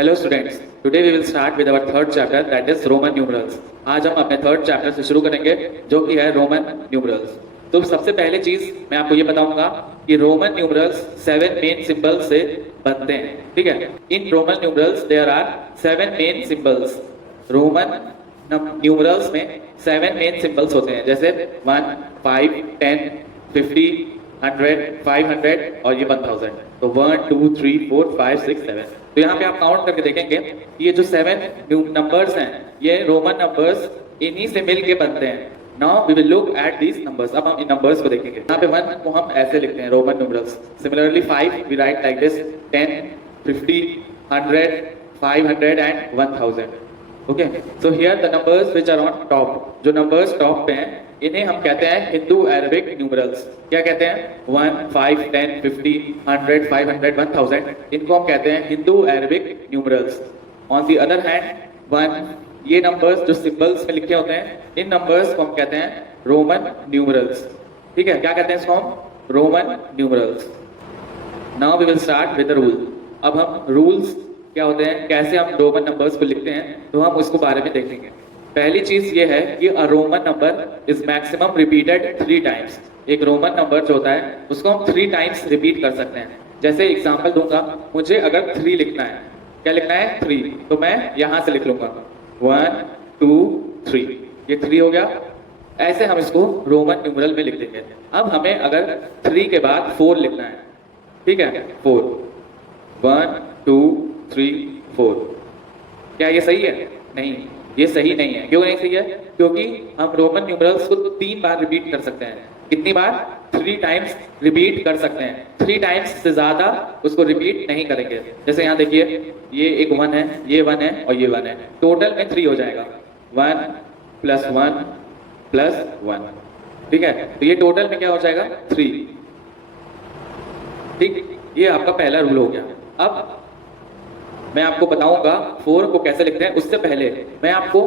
Hello students, today we will start with our third chapter that is Roman numerals. आज हम अपने third chapter से शुरू करेंगे जो कि है रोमन न्यूमरल्स। तो सबसे पहले चीज मैं आपको ये बताऊंगा कि रोमन न्यूमरल्स 7 मेन सिंबल्स से बनते हैं। ठीक है, in Roman numerals there are 7 main symbols. Roman numerals में 7 मेन सिंबल्स होते हैं, जैसे 1, 5, 10, 50, 100, 500 और ये 1000। तो 1, 2, 3, 4, 5, 6, 7। तो यहाँ पे आप काउंट करके देखेंगे ये जो 7 नंबर्स हैं ये रोमन नंबर्स इन्हीं से मिल के बनते हैं। Now we will look at these numbers. अब हम इन नंबर्स को देखेंगे। यहाँ पे 1 को हम ऐसे लिखते हैं Roman numerals. Similarly 5 we write like this, 10, 50, 100, 500 and 1000। Okay, so here the numbers which are on top, जो नंबर्स टॉप पे हैं इन्हें हम कहते हैं हिंदू अरबिक न्यूमरल्स। क्या कहते हैं? 1, 5, 10, 50, 100, 500, 1000। इनको हम कहते हैं Hindu Arabic numerals. On the other hand 1, ये नंबर्स जो सिंबल्स में लिखे होते हैं इन नंबर्स को हम कहते हैं रोमन न्यूमरल्स। ठीक है, क्या कहते हैं इसको हम? Roman numerals. Now we will start with the rule. अब हम रूल्स क्या होते हैं, कैसे हम रोमन नंबर्स को लिखते हैं, तो हम उसको बारे में देखेंगे। पहली चीज ये है कि a Roman number is maximum repeated 3 times. एक रोमन नंबर जो होता है उसको हम 3 टाइम्स रिपीट कर सकते हैं। जैसे एग्जांपल दूंगा, मुझे अगर 3 लिखना है, क्या लिखना है? 3, तो मैं यहां से लिख लूंगा 1, 2, 3, ये 3 हो गया। ऐसे हम इसको रोमन न्यूमरल में लिख देंगे। अब हमें अगर 3 के बाद 4 लिखना है, ठीक है, 4, 1, 2, 3, 4। क्या ये सही है? नहीं, ये सही नहीं है। क्यों नहीं सही है? क्योंकि हम रोमन न्यूमरल्स को 3 बार रिपीट कर सकते हैं। कितनी बार? 3 टाइम्स रिपीट कर सकते हैं। 3 टाइम्स से ज्यादा उसको रिपीट नहीं करेंगे। जैसे यहाँ देखिए, ये एक 1 है, ये 1 है और ये 1 है, टोटल में 3 हो जाएगा। 1 + 1 + 1। ठीक है, तो ये टोटल में क्या हो जाएगा? 3। ठीक, ये आपका पहला रूल हो गया। अब मैं आपको बताऊंगा 4 को कैसे लिखते हैं, उससे पहले मैं आपको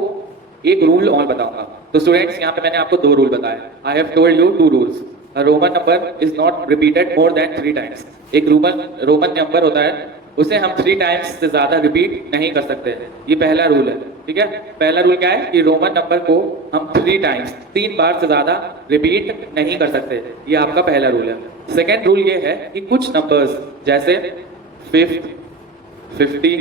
एक रूल और बताऊंगा। तो स्टूडेंट्स, यहाँ पे मैंने आपको 2 रूल बताए। I have told you 2 rules. A Roman number is not repeated more than 3 times. एक रोमन नंबर होता है उसे हम 3 टाइम्स से ज्यादा रिपीट नहीं कर सकते। ये पहला रूल है। ठीक है, पहला रूल क्या है कि रोमन नंबर को हम 3 टाइम्स, 3 बार से ज्यादा रिपीट नहीं कर सकते। ये आपका पहला रूल है। सेकेंड रूल ये है कि कुछ नंबर्स जैसे 5, 50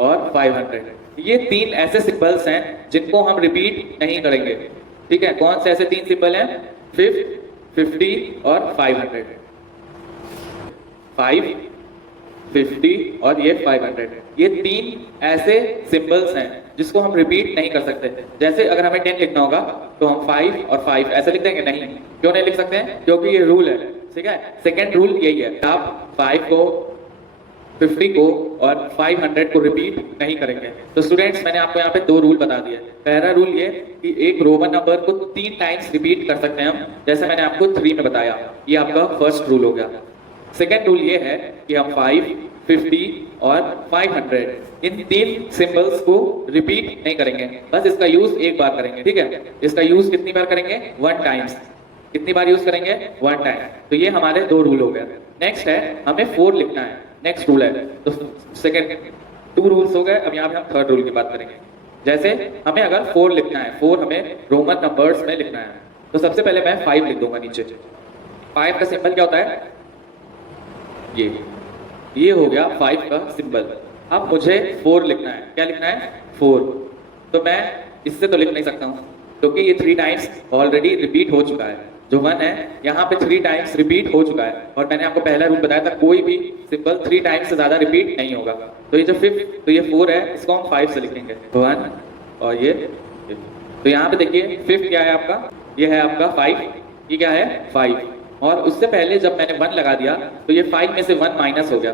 और 500, ये 3 ऐसे सिंबल्स हैं जिनको हम रिपीट नहीं करेंगे। ठीक है, कौन से ऐसे 3 सिंबल हैं? 5, 50 और 500। 5, 50 और ये 500, ये 3 ऐसे सिंबल्स हैं जिसको हम रिपीट नहीं कर सकते। जैसे अगर हमें 10 लिखना होगा तो हम 5 और 5 ऐसे लिख देंगे? नहीं। क्यों नहीं लिख सकते हैं? क्योंकि ये रूल है। ठीक है, सेकेंड रूल यही है, आप 5 को, 50 को और 500 को रिपीट नहीं करेंगे। तो स्टूडेंट्स, मैंने आपको यहाँ पे 2 रूल बता दिए। पहला रूल ये कि एक रोमन नंबर को 3 टाइम्स रिपीट कर सकते हैं हम, जैसे मैंने आपको 3 में बताया। ये आपका फर्स्ट रूल हो गया। सेकेंड रूल ये है कि हम 5, 50 और 500 इन 3 सिंबल्स को रिपीट नहीं करेंगे, बस इसका यूज एक बार करेंगे। ठीक है, इसका यूज कितनी बार करेंगे? 1 टाइम्स। कितनी बार यूज करेंगे? 1 टाइम। तो ये हमारे 2 रूल हो गए। नेक्स्ट है, हमें 4 लिखना है। नेक्स्ट रूल है, तो सेकेंड 2 रूल्स हो गए। अब यहाँ पे हम थर्ड रूल की बात करेंगे। जैसे हमें अगर 4 लिखना है, 4 हमें रोमन नंबर्स में लिखना है, तो सबसे पहले मैं 5 लिख दूंगा नीचे। 5 का सिंबल क्या होता है? ये हो गया 5 का सिंबल। अब मुझे 4 लिखना है। क्या लिखना है? 4। तो मैं इससे तो लिख नहीं सकता हूँ क्योंकि ये 3 टाइम्स ऑलरेडी रिपीट हो चुका है। जो 1 है यहाँ पे 3 टाइम्स रिपीट हो चुका है, और मैंने आपको पहला रूल बताया था कोई भी सिंबल 3 टाइम्स से ज्यादा रिपीट नहीं होगा। तो ये जो 5, तो ये 4 है, इसको हम 5 से लिखेंगे, 1 और ये। तो यहाँ पे देखिए 5 क्या है आपका? ये है आपका 5। ये क्या है? 5। और उससे पहले जब मैंने 1 लगा दिया तो ये 5 में से 1 माइनस हो गया।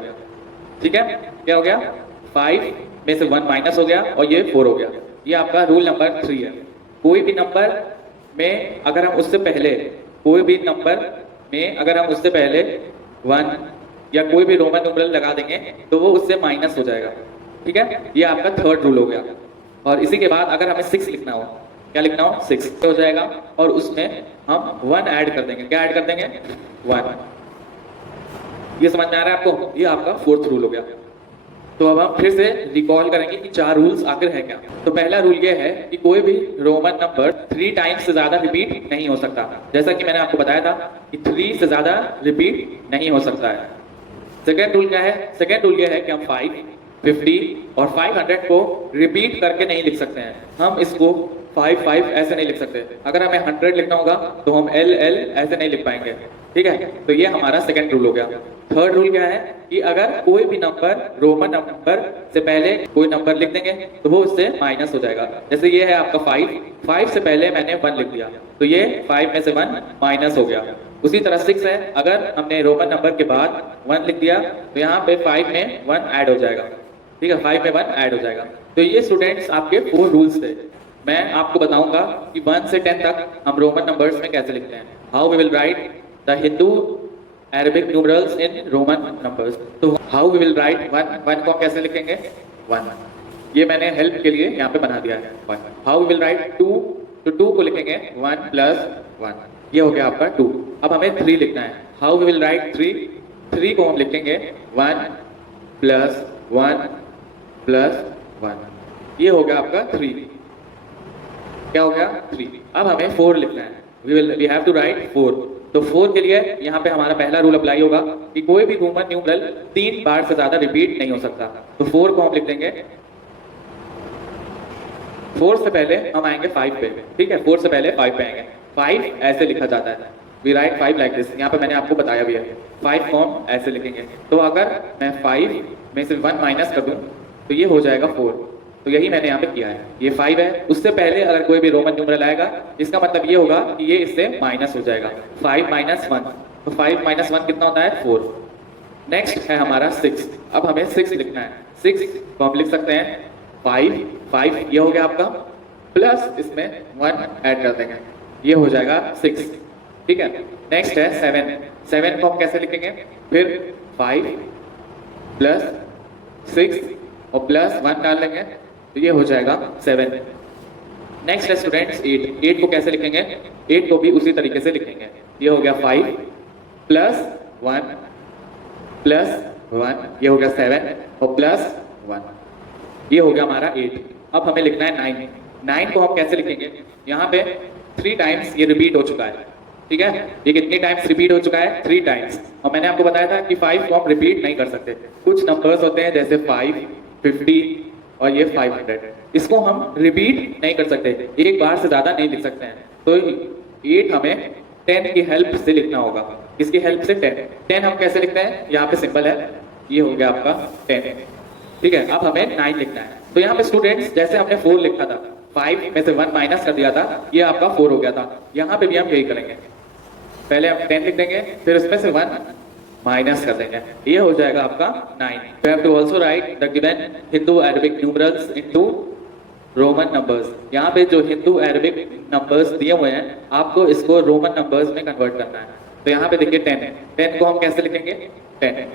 ठीक है, क्या हो गया? 5 में से 1 माइनस हो गया और ये 4 हो गया। ये आपका रूल नंबर 3 है। कोई भी नंबर में अगर हम उससे पहले, कोई भी नंबर में अगर हम उससे पहले 1 या कोई भी रोमन न्यूमरल लगा देंगे तो वो उससे माइनस हो जाएगा। ठीक है, ये आपका थर्ड रूल हो गया। और इसी के बाद अगर हमें 6 लिखना हो, क्या लिखना हो? 6 हो जाएगा, और उसमें हम 1 ऐड कर देंगे। क्या ऐड कर देंगे? 1। ये समझ में आ रहा है आपको? ये आपका 4th रूल हो गया। तो अब हम फिर से रिकॉल करेंगे कि 4 रूल्स आखिर है क्या। तो पहला रूल ये है कि कोई भी रोमन नंबर 3 टाइम्स से ज्यादा रिपीट नहीं हो सकता, जैसा कि मैंने आपको बताया था कि 3 से ज्यादा रिपीट नहीं हो सकता है। सेकेंड रूल क्या है? सेकेंड रूल ये है कि हम 5, 50 और 500 को रिपीट करके नहीं लिख सकते हैं। हम इसको 5 5 ऐसे नहीं लिख सकते। अगर हमें 100 लिखना होगा तो हम L L ऐसे नहीं लिख पाएंगे, ठीक है। तो ये हमारा सेकेंड रूल हो गया। थर्ड रूल क्या है कि अगर कोई भी नंबर रोमन नंबर से पहले कोई नंबर लिख देंगे तो वो उससे माइनस हो जाएगा। जैसे ये है आपका 5 से पहले मैंने 1 लिख दिया तो ये 5 में से 1 माइनस हो गया। उसी तरह 6 है, अगर हमने रोमन नंबर के बाद 1 लिख दिया तो यहाँ पे 5 में 1 ऐड हो जाएगा, ठीक है, 5 में 1 ऐड हो जाएगा। तो ये स्टूडेंट्स आपके 4 रूल्स थे। मैं आपको बताऊंगा कि 1 से 10 तक हम रोमन नंबर्स में कैसे लिखते हैं। How we will write the Hindu Arabic numerals in Roman numbers. तो हाउ वी विल राइट 1 को हम कैसे लिखेंगे? 1, ये मैंने हेल्प के लिए यहाँ पे बना दिया है 1। हाउ वी विल राइट 2, तो 2 को लिखेंगे 1 + 1, ये हो गया आपका 2। अब हमें 3 लिखना है। हाउ वी विल राइट 3 को हम लिखेंगे 1 + 1 + 1, ये हो गया आपका 3। क्या हो गया? 3। अब हमें 4 लिखना है। We have to write 4। तो 4 के लिए यहाँ पे हमारा पहला रूल अप्लाई होगा कि कोई भी रोमन न्यूमरल 3 बार से ज्यादा रिपीट नहीं हो सकता। तो 4 को हम लिख देंगे, 4 से पहले हम आएंगे 5 पे, ठीक है, 4 से पहले 5 पे आएंगे। 5 ऐसे लिखा जाता है, वी राइट 5 लाइक दिस। यहाँ पे मैंने आपको बताया भी है 5 को हम ऐसे लिखेंगे। तो अगर मैं 5 में से 1 माइनस कर दूं तो ये हो जाएगा 4। तो यही मैंने यहाँ पे किया है। ये 5 है, उससे पहले अगर कोई भी रोमन न्यूमरल आएगा इसका मतलब ये होगा कि ये इससे माइनस हो जाएगा। 5 - 1, तो 5 - 1 कितना होता है? 4। नेक्स्ट है हमारा 6। अब हमें 6 लिखना है। 6 को हम लिख सकते हैं 5 ये हो गया आपका, प्लस इसमें 1 ऐड कर देंगे, ये हो जाएगा 6, ठीक है। नेक्स्ट है 7 को हम कैसे लिखेंगे? फिर 5 + 6 और +1 डाल देंगे तो ये हो जाएगा 7। नेक्स्ट है स्टूडेंट्स 8 को कैसे लिखेंगे? 8 को भी उसी तरीके से लिखेंगे। ये हो गया 5 + 1 + 1, ये हो गया 7 और +1, ये हो गया हमारा 8। अब हमें लिखना है 9 को हम कैसे लिखेंगे? यहाँ पे 3 टाइम्स ये रिपीट हो चुका है, ठीक है। ये कितनी टाइम्स रिपीट हो चुका है? 3 टाइम्स। और मैंने आपको बताया था कि 5 को हम रिपीट नहीं कर सकते। कुछ नंबर्स होते हैं जैसे 5, 50 और ये 500, इसको हम रिपीट नहीं कर सकते, एक बार से ज्यादा नहीं लिख सकते हैं। तो 8 हमें 10 की हेल्प से लिखना होगा। किसकी हेल्प से? 10 हम कैसे लिखते हैं? यहाँ पे सिंबल है, ये हो गया आपका 10, ठीक है। अब हमें 9 लिखना है। तो यहाँ पे स्टूडेंट्स जैसे हमने 4 लिखा था, 5 में से 1 माइनस कर दिया था, ये आपका 4 हो गया था। यहाँ पे भी हम यही करेंगे, पहले हम 10 लिख देंगे, फिर उसमें से 1 माइनस कर देंगे, ये हो जाएगा आपका 9। You have to also write the given Hindu Arabic numerals into Roman numbers. यहाँ पे जो हिंदू अरेबिक नंबर्स दिए हुए हैं आपको इसको रोमन नंबर्स में कन्वर्ट करना है। तो यहाँ पे देखिए 10 को हम कैसे लिखेंगे? 10,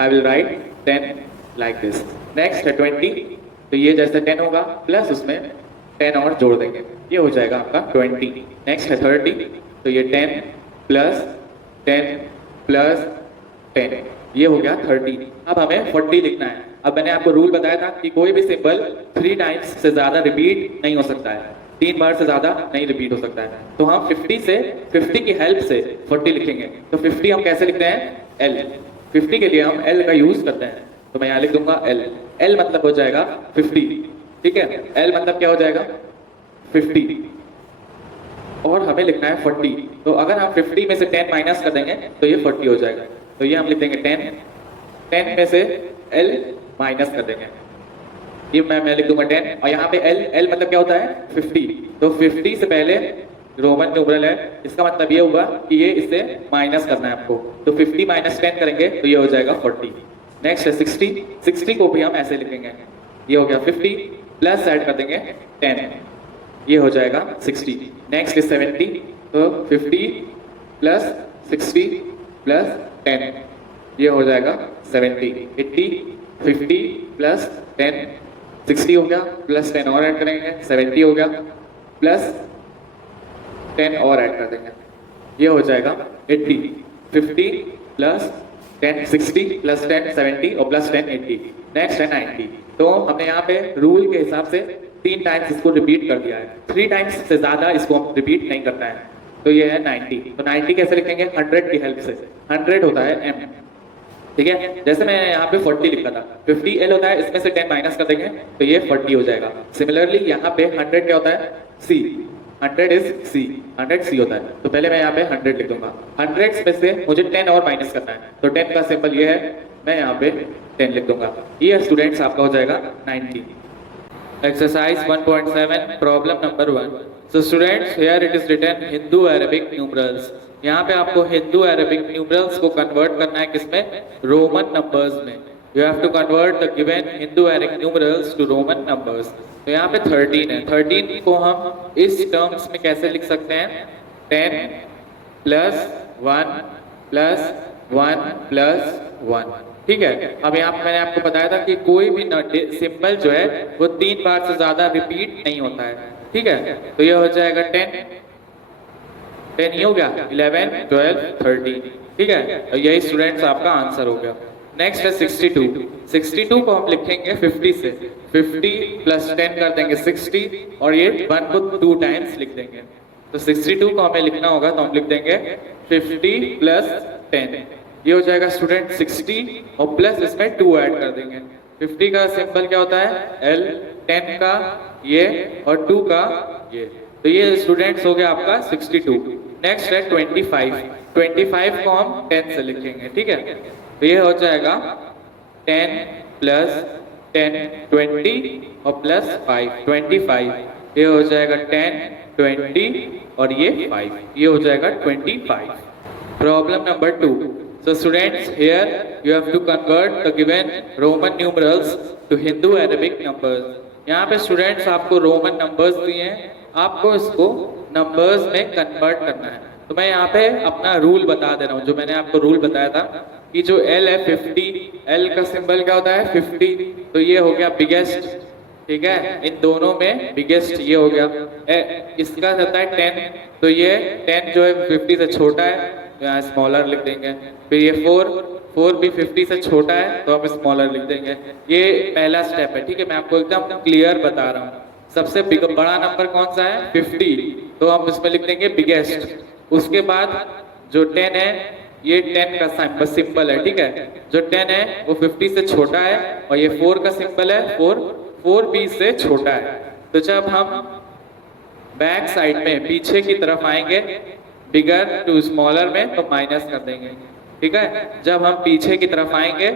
I will write 10 like this. Next है 20, तो ये जैसे 10 होगा प्लस उसमें 10 और जोड़ देंगे, ये हो जाएगा आपका 20। नेक्स्ट है 30, तो ये 10 + 10 + 10, ये हो गया 30। अब हमें 40 लिखना है। अब मैंने आपको रूल बताया था कि कोई भी सिंबल 3 टाइम्स से ज्यादा रिपीट नहीं हो सकता है, 3 बार से ज्यादा नहीं रिपीट हो सकता है। तो हम 50 की हेल्प से 40 लिखेंगे। तो 50 हम कैसे लिखते हैं? L। 50 के लिए हम L का यूज करते हैं, तो मैं यहाँ लिख दूंगा L मतलब हो जाएगा 50, ठीक है। L मतलब क्या हो जाएगा? 50। और हमें लिखना है 40, तो अगर हम 50 में से 10 माइनस कर देंगे तो ये 40 हो जाएगा। तो ये हम लिख देंगे 10 में से L माइनस कर देंगे, ये मैं लिख दूंगा 10। और यहाँ पे L मतलब क्या होता है? 50। तो 50 से पहले रोमन न्यूमरल है, इसका मतलब ये होगा कि ये इससे माइनस करना है आपको। तो 50 - 10 करेंगे तो ये हो जाएगा 40। नेक्स्ट है 60 को भी हम ऐसे लिखेंगे, ये हो गया 50 प्लस ऐड कर देंगे 10, ये हो जाएगा 60। नेक्स्ट इज 70, तो 50 + 60 + 10, ये हो जाएगा 70। 80, 50 + 10, 60 हो गया, प्लस 10 और ऐड करेंगे 70 हो गया, प्लस 10 और ऐड कर देंगे, ये हो जाएगा 80। 50 + 10 60 प्लस 10 70 और प्लस 10 80, नेक्स्ट है 90। तो हमने यहाँ पे रूल के हिसाब से 3 टाइम्स इसको रिपीट कर दिया है, 3 टाइम्स से ज़्यादा इसको हम रिपीट नहीं करना है। तो ये है 90। तो 90 कैसे लिखेंगे? 100 की हेल्प से। 100 होता है m, ठीक है। जैसे मैं यहाँ पे 40 लिखा था, 50 l होता है, इसमें से 10 माइनस कर देंगे तो ये 40 हो जाएगा। सिमिलरली यहाँ पे 100 क्या होता है? c, 100 इज c, 100 c होता है। तो पहले मैं यहाँ पे 100 लिख दूंगा। 100 में से मुझे 10 और माइनस करना है, तो 10 का सिंबल ये है, मैं यहाँ पे 10 लिख दूंगा। ये स्टूडेंट्स आपका हो जाएगा 90। Exercise 1.7 problem number 1. So students, here it is written Hindu Arabic numerals. यहाँ पे आपको हिंदू अरेबिक न्यूमरल्स को कन्वर्ट करना है किसमें? रोमन नंबर्स में। You have to convert the given Hindu Arabic numerals to Roman numbers. तो यहाँ पे 13 है, 13 को हम इस टर्म्स में कैसे लिख सकते हैं? 10 प्लस 1 प्लस 1 प्लस 1, ठीक है। अब यहाँ पे मैंने आपको बताया था कि कोई भी सिंबल जो है वो 3 बार से ज्यादा रिपीट नहीं होता है, ठीक है। तो ये हो जाएगा 10 ये हो गया, 11 12 13, ठीक है। और यही स्टूडेंट्स आपका आंसर हो गया। नेक्स्ट है 62। 62 को हम लिखेंगे 50 से, 50 प्लस 10 कर देंगे 60 और ये 1 को 2 टाइम्स लिख देंगे। तो 62 को हमें लिखना होगा तो हम लिख देंगे 50 प्लस 10, ये हो जाएगा स्टूडेंट 60 और प्लस इसमें 2 ऐड कर देंगे। 50 का सिंबल क्या होता है? L, 10 का ये और 2 का ये। तो ये स्टूडेंट्स हो गया आपका 62। नेक्स्ट है 25। 25 को हम 10 से लिखेंगे, ठीक है। तो ये हो जाएगा 10 प्लस 10 20 और प्लस 5 25, ये हो जाएगा 10 20 और ये 5, ये हो जाएगा 25। Problem number 2. So students, here you have to convert the given Roman numerals to Hindu Arabic numbers. यहाँ पे स्टूडेंट्स आपको रोमन नंबर्स दिए हैं, आपको इसको नंबर्स में कन्वर्ट करना है। तो मैं यहाँ पे अपना रूल बता दे रहा हूँ, जो मैंने आपको रूल बताया था कि जो L है 50, L का सिंबल क्या होता है? 50। तो ये हो गया बिगेस्ट, ठीक है। इन दोनों में बिगेस्ट ये हो गया। इसका होता है 10, तो ये 10 जो है 50 से छोटा है, तो यहाँ स्मॉलर लिख देंगे। फिर ये 4 भी 50 से छोटा है तो आप स्मॉलर लिख देंगे। ये पहला स्टेप है, ठीक है। मैं आपको एकदम क्लियर बता रहा हूँ। सबसे बड़ा नंबर कौन सा है? 50, तो हम इसमें लिख देंगे बिगेस्ट। उसके बाद जो 10 है, ये 10 का सिंबल है, ठीक है। जो 10 है वो 50 से छोटा है और ये 4 का सिंबल है, 4 भी से छोटा है। तो जब हम बैक साइड में पीछे की तरफ आएंगे बिगर टू स्मॉलर में तो माइनस कर देंगे, ठीक है। जब हम पीछे की तरफ आएंगे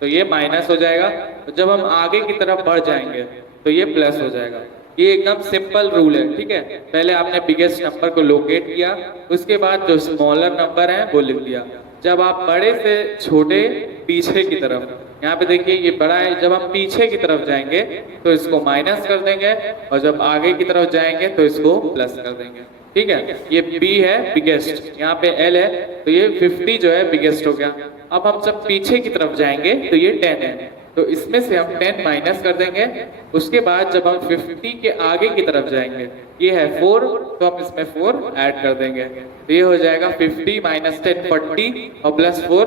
तो ये माइनस हो जाएगा, तो जब हम आगे की तरफ बढ़ जाएंगे तो ये प्लस हो जाएगा। ये एकदम सिंपल रूल है, ठीक है। पहले आपने बिगेस्ट नंबर को लोकेट किया, उसके बाद जो स्मॉलर नंबर है वो लिख दिया। जब आप बड़े से छोटे पीछे की तरफ, यहाँ पे देखिए ये बड़ा है, जब हम पीछे की तरफ जाएंगे तो इसको माइनस कर देंगे और जब आगे की तरफ जाएंगे तो इसको प्लस कर देंगे, ठीक है। ये B है बिगेस्ट, यहाँ पे L है, तो ये 50 जो है बिगेस्ट हो गया। अब हम जब पीछे की तरफ जाएंगे तो ये 10 है, तो इसमें से हम 10 माइनस कर देंगे। उसके बाद जब हम 50 के आगे की तरफ जाएंगे, ये है 4, तो हम इसमें 4 ऐड कर देंगे। तो ये हो जाएगा 50 माइनस 10 40 और प्लस 4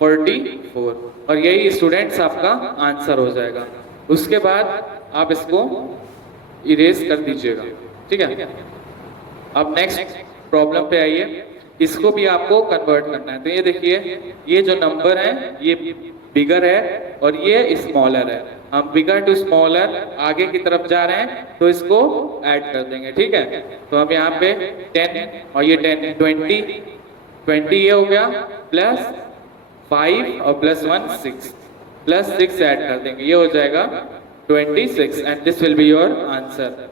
44, और यही स्टूडेंट्स आपका आंसर हो जाएगा। उसके बाद आप इसको इरेज कर दीजिएगा, ठीक है। अब नेक्स्ट प्रॉब्लम पे आइए, इसको भी आपको कन्वर्ट करना है। तो ये देखिए, ये जो नंबर है ये बिगर है और ये स्मॉलर है। हम बिगर टू स्मॉलर आगे की तरफ जा रहे हैं तो इसको ऐड कर देंगे, ठीक है। तो हम यहाँ पे 10 और ये 10 20 ये हो गया, प्लस 5 और प्लस 1 6, प्लस 6 ऐड कर देंगे, ये हो जाएगा 26 and this will be your answer.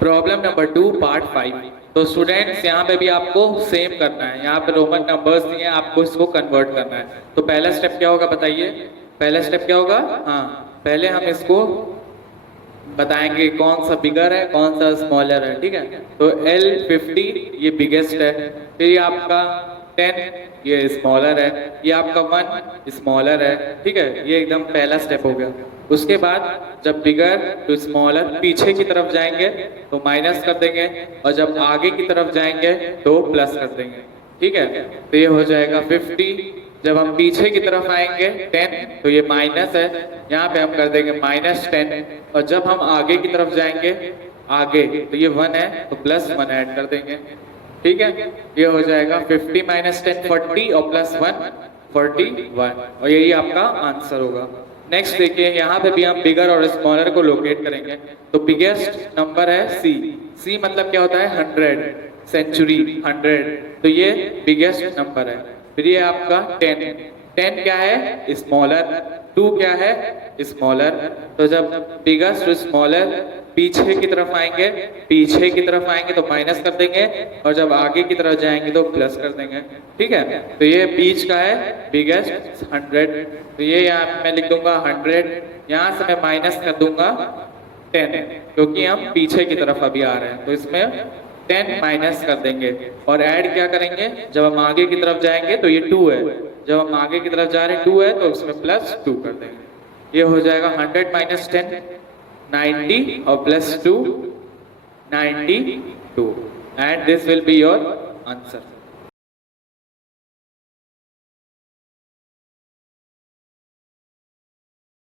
Problem number 2 part 5। तो स्टूडेंट्स यहाँ पे भी आपको सेम करना है, यहाँ पे रोमन नंबर्स दिए हैं, आपको इसको कन्वर्ट करना है। तो पहला स्टेप क्या होगा बताइए? पहला स्टेप क्या होगा? हाँ, पहले हम इसको बताएंगे कौन सा बिगर है कौन सा स्मॉलर है, ठीक है। तो L 50 ये बिगेस्ट है, फिर ये आपका 10 ये स्मॉलर है, ये आपका 1 स्मॉलर है, ठीक है। ये एकदम पहला स्टेप हो गया। उसके बाद जब बिगर टू स्मॉलर पीछे की तरफ जाएंगे तो माइनस कर देंगे और जब आगे की तरफ जाएंगे तो प्लस कर देंगे, ठीक है। तो ये हो जाएगा 50 जब हम पीछे की तरफ आएंगे 10 तो ये माइनस है, यहाँ पे हम कर देंगे -10, और जब हम आगे की तरफ जाएंगे आगे तो ये 1 है तो +1 ऐड कर देंगे। ठीक है, ये हो जाएगा 50 - 10 40 और +1 41, और यही आपका आंसर होगा। नेक्स्ट देखिए, यहाँ पे भी हम बिगर और स्मॉलर को लोकेट करेंगे। तो बिगेस्ट नंबर है सी। सी मतलब क्या होता है 100, सेंचुरी 100, तो ये बिगेस्ट नंबर है। फिर ये आपका 10 क्या है स्मॉलर, 2 क्या है स्मॉलर। तो जब बिगेस्ट और स्मॉलर पीछे की तरफ आएंगे तो माइनस कर देंगे, और जब आगे की तरफ जाएंगे तो प्लस कर देंगे। ठीक है, तो ये बीच का है बिगेस्ट 100, तो ये यहाँ मैं लिख दूंगा 100, यहाँ से मैं माइनस कर दूंगा 10, क्योंकि हम पीछे की तरफ अभी आ रहे हैं, तो इसमें 10 माइनस कर देंगे। और ऐड क्या करेंगे, जब हम आगे की तरफ जाएंगे तो ये 2 है, जब हम आगे की तरफ जा रहे हैं 2 है तो उसमें +2 कर देंगे। ये हो जाएगा 100 - 10 90 और +2 92, and this will be your answer.